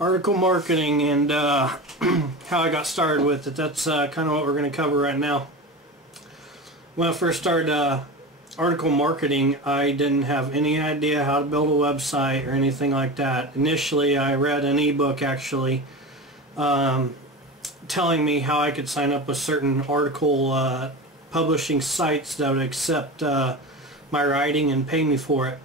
article marketing and how I got started with it. That's kind of what we're going to cover right now. When I first started article marketing, I didn't have any idea how to build a website or anything like that. Initially, I read an ebook actually telling me how I could sign up with certain article publishing sites that would accept my writing and pay me for it.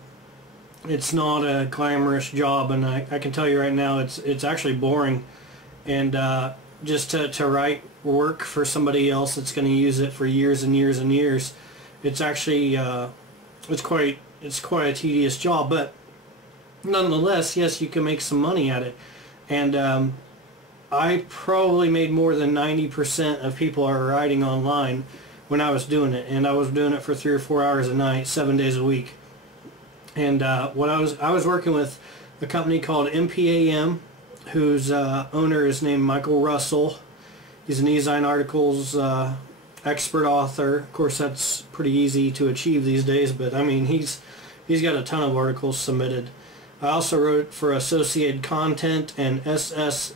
It's not a glamorous job, and I can tell you right now it's actually boring. And just to write work for somebody else that's going to use it for years and years and years, it's actually it's quite a tedious job. But nonetheless, yes, you can make some money at it. And I probably made more than 90% of people are writing online when I was doing it, and I was doing it for 3 or 4 hours a night, 7 days a week. And what I was working with a company called MPAM, whose owner is named Michael Russell. He's an eZine Articles expert author. Of course, that's pretty easy to achieve these days, but I mean, he's got a ton of articles submitted. I also wrote for Associated Content and SSWUG.org.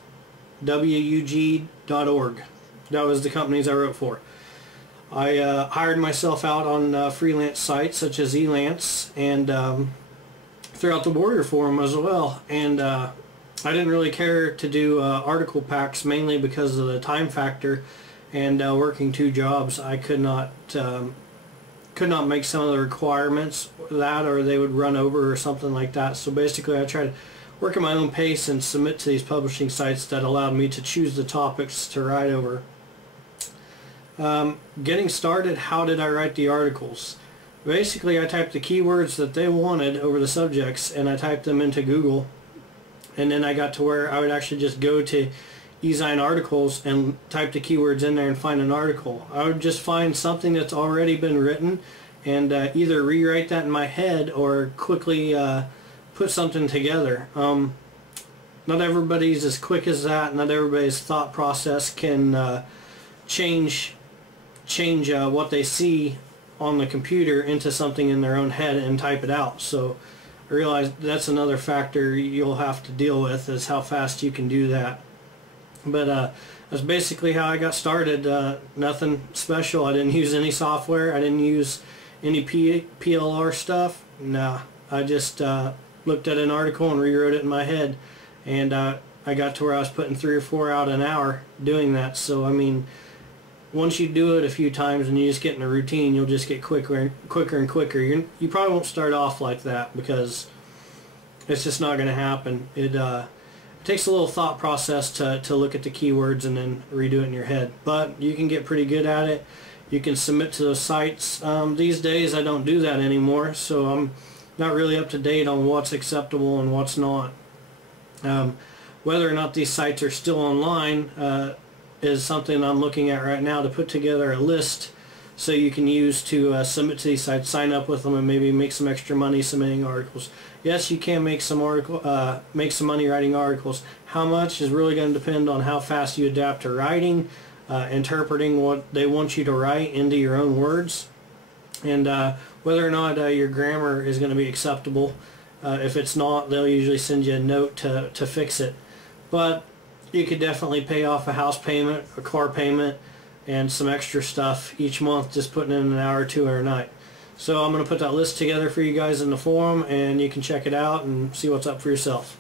That was the companies I wrote for. I hired myself out on freelance sites such as Elance and throughout the Warrior Forum as well. And I didn't really care to do article packs, mainly because of the time factor and working 2 jobs. I could not make some of the requirements that, or they would run over or something like that. So basically, I tried to work at my own pace and submit to these publishing sites that allowed me to choose the topics to write over. Getting started, how did I write the articles? Basically, I typed the keywords that they wanted over the subjects, and I typed them into Google. And then I got to where I would actually just go to eZine Articles and type the keywords in there and find an article. I would just find something that's already been written and either rewrite that in my head or quickly put something together. Not everybody's as quick as that. Not everybody's thought process can change what they see on the computer into something in their own head and type it out. So I realized that's another factor you'll have to deal with, is how fast you can do that. But that's basically how I got started. Nothing special. I didn't use any software. I didn't use any PLR stuff. Nah, I just looked at an article and rewrote it in my head, and I got to where I was putting 3 or 4 out an hour doing that. So I mean, once you do it a few times and you just get in a routine, you'll just get quicker and quicker. You probably won't start off like that, because it's just not going to happen. It takes a little thought process to look at the keywords and then redo it in your head. But you can get pretty good at it. You can submit to those sites. These days I don't do that anymore, so I'm not really up to date on what's acceptable and what's not. Whether or not these sites are still online is something I'm looking at right now, to put together a list so you can use to submit to these sites, sign up with them, and maybe make some extra money submitting articles. Yes, you can make some money writing articles. How much is really going to depend on how fast you adapt to writing, interpreting what they want you to write into your own words, and whether or not your grammar is going to be acceptable. If it's not, they'll usually send you a note to fix it. But you could definitely pay off a house payment, a car payment, and some extra stuff each month, just putting in an hour or 2 a night. So I'm going to put that list together for you guys in the forum, and you can check it out and see what's up for yourself.